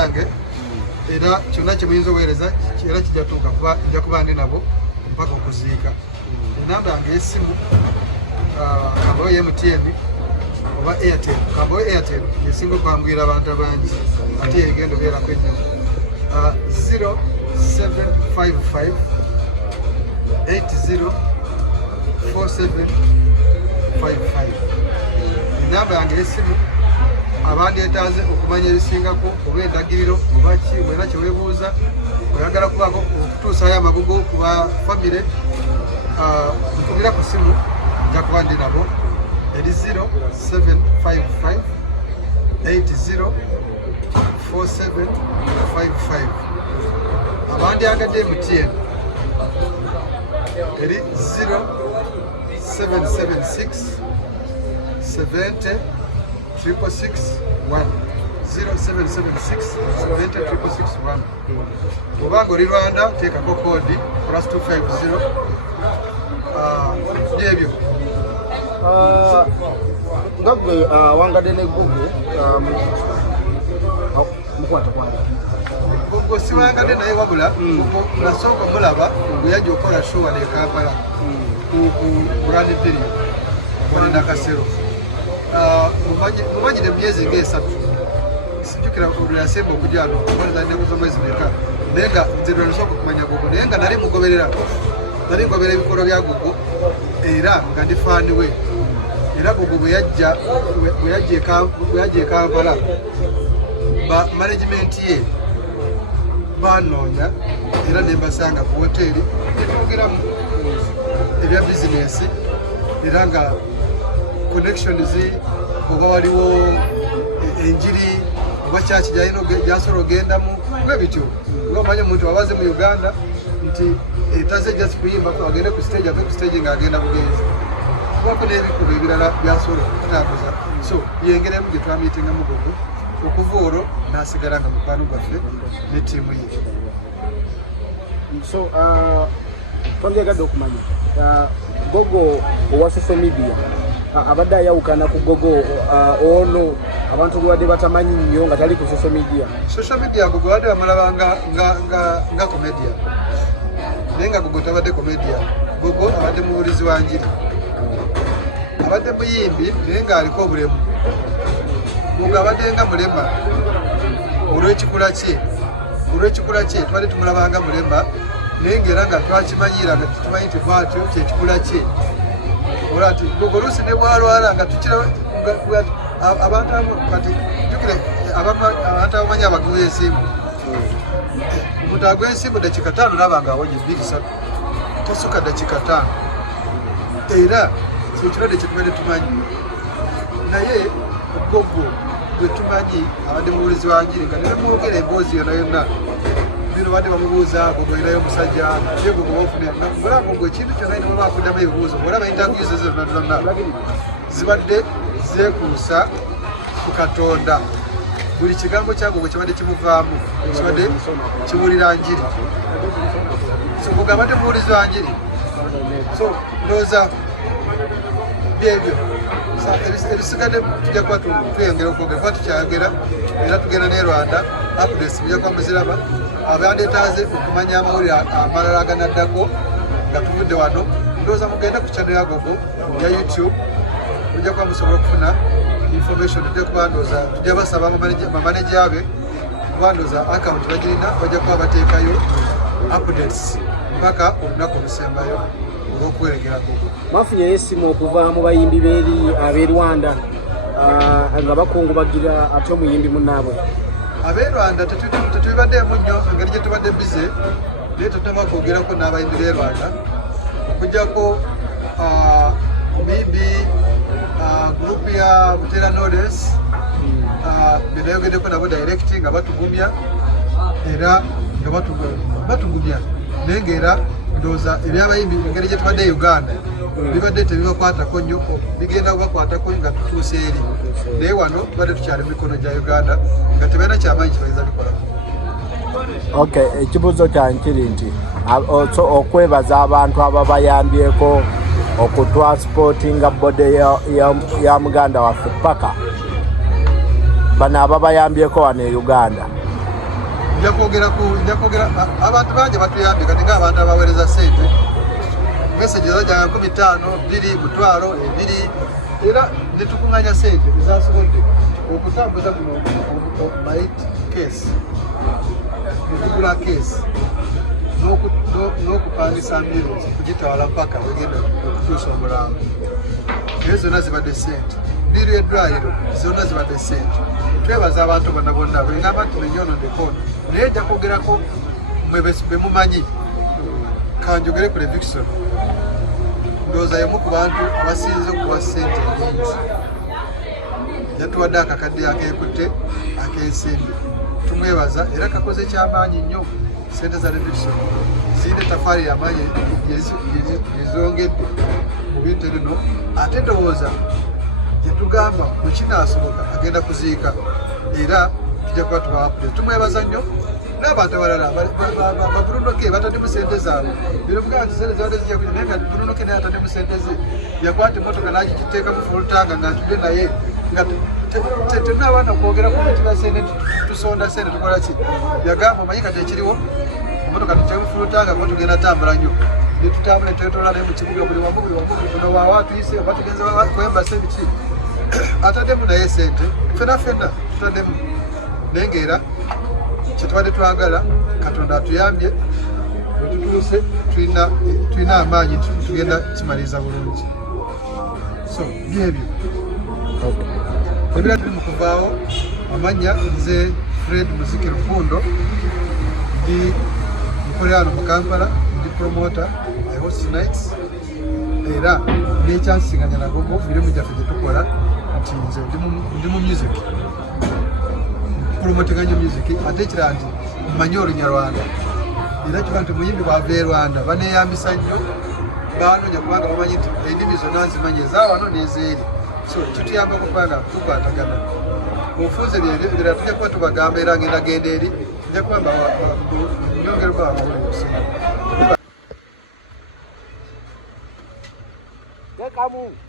yange era kyonna kyemuyinza obuweereza era kijja tuuka kuba nja kuba ndi nabo mpaka okuziika. Enamba yange y'essimu kambayo MTN oba Airtel. Kambayo Airtel yesinga okwanguyira abantu abangi ate yegenda obeerako ennyo. 0755 80 4755 enamba yange y'essimu. Abandyetaaze okumanya ebisingako oba endagiriro oba ki mwena kyeweebuuza oyagala kubaako okutuusayo amabugo ku ba famire nkubira ku simu nja kuba ndi nabo eri 0755 80 4755. Abandyagadde MTN eri 0776 70 661 0776 70 661. Obanga oli Rwanda teekako koodi +250 byebyo. nga gwe wangadde ne Google mukwata kwanda Google siwangadde naye wabula nasooka mulaba bwe yajja okola show wano e Kampala ku Rwanda Imperial wano Nakasero. Mumanyire myezi ng'esatu sijjukira buli yasemba okujja wano kuboneza nnebuza omwezi meka naye nga nze lwe nasooka okumanya Google naye nga nali mugoberera ngobera ebikolwa bya Google era nga ndi faani we. Era Google bwe yajja e Kampala management ye banoonya era ne mbasanga ku hoteeri netwogeramu ebya bizinesi era nga connections oba waliwo enjiri oba kyaki gyasobola ogendamu bwe bityo ngaomanya omuntu abaze mu Uganda nti etaze just kuyimba agende ku stage ave ku stage ng'agenda bugenzi wako n'ebikubo ebirala byasobola okutambuza. So yengeremu gye twamiitingamu Google okuva olwo n'asigala nga mukwano gwaffe ne ttiimu ye. So twandyagadde okumanya Google owa social media abadde ayawukana ku Google ono abantu gwe badde batamanyi nnyo nga tali ku social media. Social media Google badde bamulaba nga comedian naye nga Google tabadde comedian. Google abadde muwulizi wa njiri, abadde muyimbi naye ng'aliko obulemu. Google abadde nga mulema olw'ekikula kye twali tumulaba nga mulema naye ng'era nga twakimanyira nga tukimanyi nti bwatyo kyekikula kye. Olwati Google luusi ne bwalwala nga tukira abantu abo kati jukire abantu abamanyi abaguwa ensimbu omuntu agwa ensimbu dakika 5 naba nga awonye 2-3 tosuka dakika 5 era kyekirwadde kyetubadde tumanyi naye Google gwe tumanyi abadde muwulizi wa njiri nga nebamwogera emboozi yonna yonna bino badde bamubuuza gogoerayo omusajja ye Google wofune mulaba gwe ekintu kyonna ine baba akuddamu ebibuuzo olaba interviews zonna zibadde zeekuusa ku Katonda. Buli kigambo kya Google kibadde kimuvaamu kibadde kiwulira njiri. So Google abadde muwulizi wa njiri. So ndowooza byebyo ebisigadde tujja kuba tuyongera okwogera kuba tukyayogera era tugenda ne Rwanda updates bijja kuba muziraba. Abandyetaaze okumanya amawulire amalala aganaddako nga tuvudde wano ndowooza mugenda ku channel ya Google ya YouTube mujja kuba musobola okufuna information. Tujja kuba ndowooza tujja basaba bamaneja be kuba ndowooza account bagirina bajja kuba bateekayo updates mpaka olunaku olusembayo olw'okweregerako. Mwafunyeyo essimu okuva mu bayimbi ab'e Rwanda nga bakungubagira ate omuyimbi munnaabwe? Ab'e Rwanda tetubibaddemu nnyo engeri gye tubadde bize naye tutaba kwogerako n'abayimbi b'e Rwanda okuggyako omuyimbi gurupu ya Butera Knowless be nayogeddeko nabo direct nga batugumya era nga batugumya naye ng'era ndowooza ebyabayimbi engeri gye tubadde e Uganda bibadde tebibakwatako nnyo bigenda kubakwatako nga tutuuse eri naye wano tubadde tukyali mu mikono gya Uganda nga tebalina kyamaanyi kibayinza bikolako. Okay, ekibuuzo kyange kiri nti okwebaza abantu ababayambyeko okutransportinga bode ya muganda waffe paka bano ababayambyeko wano e Uganda njakwogera abantu bangi batuyambye kati ng'abantu abaweereza ssente meseji zajjanga 15 2 mutwalo 2 era ne tukuŋŋanya ssente ezasobodde okutambuza guno okumait case okugula case n'okupangisa ambulance kugitwala mpaka egenda okutuusa omulambo naye zonna zibadde ssente biru eddwaliro zonna zibadde ssente twebaza abantu bonna bonna bwengamba nti menyonondekono naye nja kwogerako be mumanyi kanjogere ku Levikson ndowooza yemu ku bantu abasinze okuwa ssente enyingi yatuwadde akakadde akeekutte ak'ensimbi tumwebaza era kakoze kyamaanyi nnyo ssente za Levikson ziyina ettafaali yamaanyi yezongedde mu bintu bino ate ndowooza yetugamba bwe kinaasoboka agenda kuziika era tujja kuba tubawapude tumwebaza nnyo n'abantu abalala baburunoke bataddemu ssente zaabwe biravuga nti sente zabadde zijja kuja naye nga burunoke naye ataddemu ssente ze yakwata emmotoka n'agiteeka mu fulutanga nga ntudde naye nga tetunabaana kwogera ku bitira ssente tusonda ssente tukola ki yagamba omanyi kati ekiriwo emmotoka tuteeka mu fulutanga kuba tugenda tambula nnyo netutambula netwetola naye mu kibuga buli wamu buno waawa tuyise oba tugenze kwembasa ebiki ataddemu naye ssente ffenna tutaddemu naye ng'era kyetubadde twagala Katonda atuyambye wetutuuse tulina amaanyi tugenda kimaliriza bulungi so byebyo ebira tuli mu kuvaawo amanya nze Fred Muziki Rufundo ndi mukolera hano mu Kampala ndi promoter I host nights era n'ekyansiŋŋanya nago mu mirimu gyaffe gye tukola nti nze ndi mu music promotinganya music ate ekirala nti mmanyi Olunyarwanda era kiba nti muyimbi bwava e Rwanda baneeyambisa nnyo baanoonya kubanga bamanyi nti ennimi zonna nzimanyi ezaawano n'ezeeri so kituyamba kubanga tukwatagana ofunze byebira tujja kuba tubagamba era ngenda genda eri nja kubamba nyongerwa abawuli okusinga Kamu.